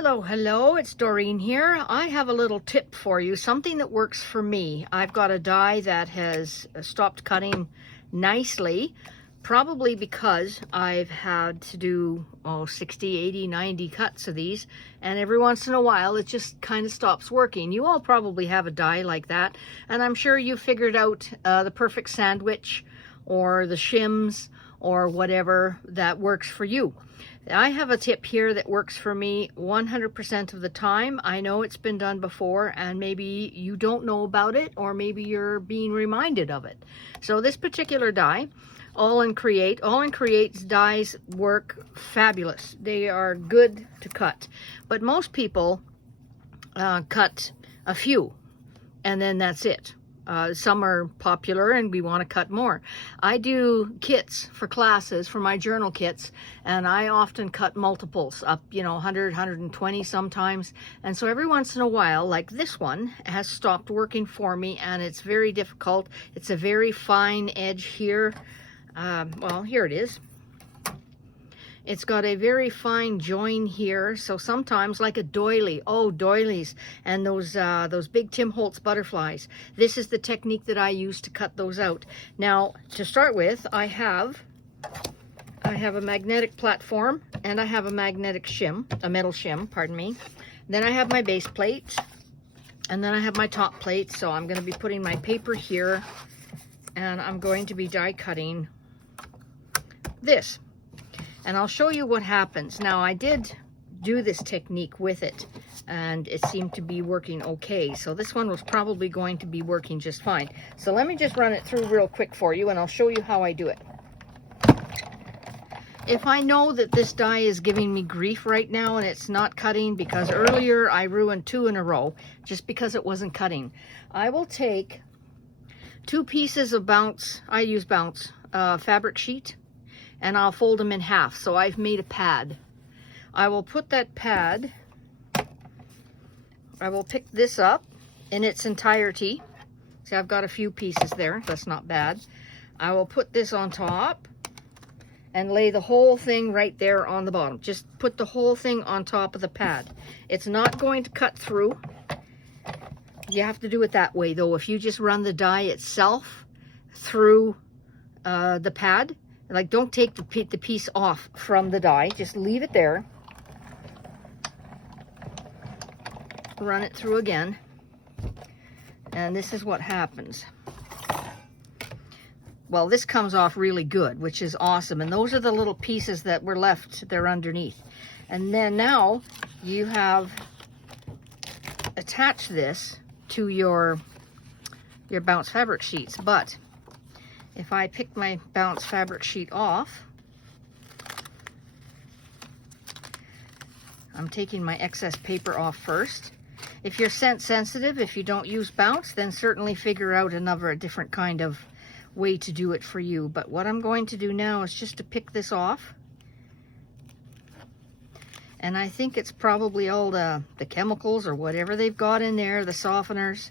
Hello, it's Doreen here. I have a little tip for you, something that works for me. I've got a die that has stopped cutting nicely, probably because I've had to do 60, 80, 90 cuts of these, and every once in a while it just kind of stops working. You all probably have a die like that, and I'm sure you figured out the perfect sandwich or the shims or whatever that works for you. I have a tip here that works for me 100% of the time. I know it's been done before and maybe you don't know about it, or maybe you're being reminded of it. So this particular die, All in Create's dies work fabulous. They are good to cut, but most people cut a few and then that's it. Some are popular and we want to cut more. I do kits for classes, for my journal kits, and I often cut multiples up, 100, 120 sometimes. And so every once in a while, like this one has stopped working for me and it's very difficult. It's a very fine edge here. Well, here it is. It's got a very fine join here, so sometimes like a doily, doilies, and those big Tim Holtz butterflies. This is the technique that I use to cut those out. Now, to start with, I have a magnetic platform and I have a magnetic shim, a metal shim, pardon me. Then I have my base plate, and then I have my top plate. So I'm going to be putting my paper here, and I'm going to be die cutting this. And I'll show you what happens. Now, I did do this technique with it, and it seemed to be working okay. So this one was probably going to be working just fine. So let me just run it through real quick for you, and I'll show you how I do it. If I know that this die is giving me grief right now and it's not cutting, because earlier I ruined 2 in a row just because it wasn't cutting, I will take 2 pieces of bounce, I use bounce, fabric sheet, and I'll fold them in half. So I've made a pad. I will put that pad, I will pick this up in its entirety. See, I've got a few pieces there. That's not bad. I will put this on top and lay the whole thing right there on the bottom. Just put the whole thing on top of the pad. It's not going to cut through. You have to do it that way though. If you just run the die itself through the pad, like, don't take the piece off from the die. Just leave it there. Run it through again. And this is what happens. Well, this comes off really good, which is awesome. And those are the little pieces that were left there underneath. And then now you have attached this to your bounce fabric sheets. But if I pick my bounce fabric sheet off, I'm taking my excess paper off first. If you're scent sensitive, if you don't use bounce, then certainly figure out a different kind of way to do it for you. But what I'm going to do now is just to pick this off. And I think it's probably all the chemicals or whatever they've got in there, the softeners,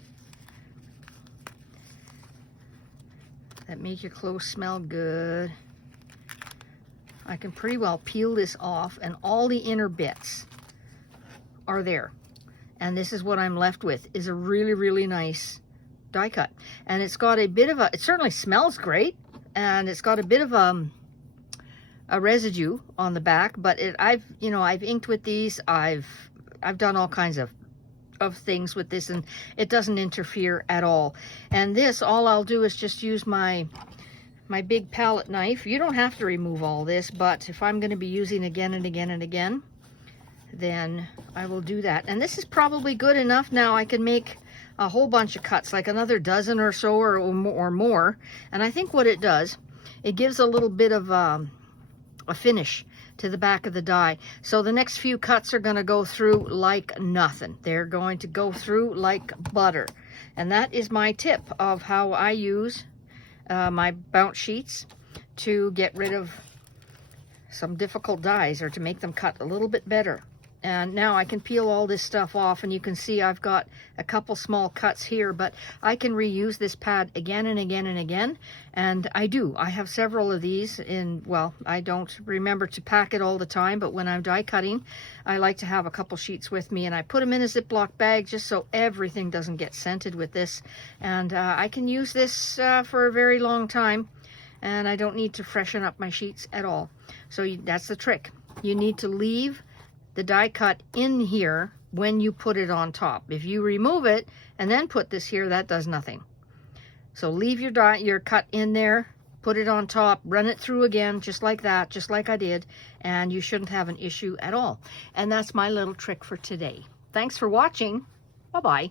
that make your clothes smell good. I can pretty well peel this off, and all the inner bits are there. And this is what I'm left with, is a really, really nice die cut. And it's got a bit of it certainly smells great, and it's got a bit of a residue on the back, but I've inked with these. I've done all kinds of things with this, and it doesn't interfere at all. And this, all I'll do is just use my big palette knife. You don't have to remove all this, but if I'm going to be using again and again and again, then I will do that. And this is probably good enough. Now I can make a whole bunch of cuts, like another dozen or so or more. And I think what it does, it gives a little bit of a finish to the back of the die. So the next few cuts are going to go through like nothing. They're going to go through like butter. And that is my tip of how I use my bounce sheets to get rid of some difficult dies, or to make them cut a little bit better. And now I can peel all this stuff off, and you can see I've got a couple small cuts here, but I can reuse this pad again and again and again. And I do. I have several of these in, well, I don't remember to pack it all the time, but when I'm die cutting, I like to have a couple sheets with me, and I put them in a Ziploc bag just so everything doesn't get scented with this. And I can use this for a very long time, and I don't need to freshen up my sheets at all. So that's the trick. You need to leave the die cut in here when you put it on top. If you remove it and then put this here, that does nothing. So leave your cut in there, put it on top, run it through again, just like that, just like I did, and you shouldn't have an issue at all. And that's my little trick for today. Thanks for watching. Bye-bye.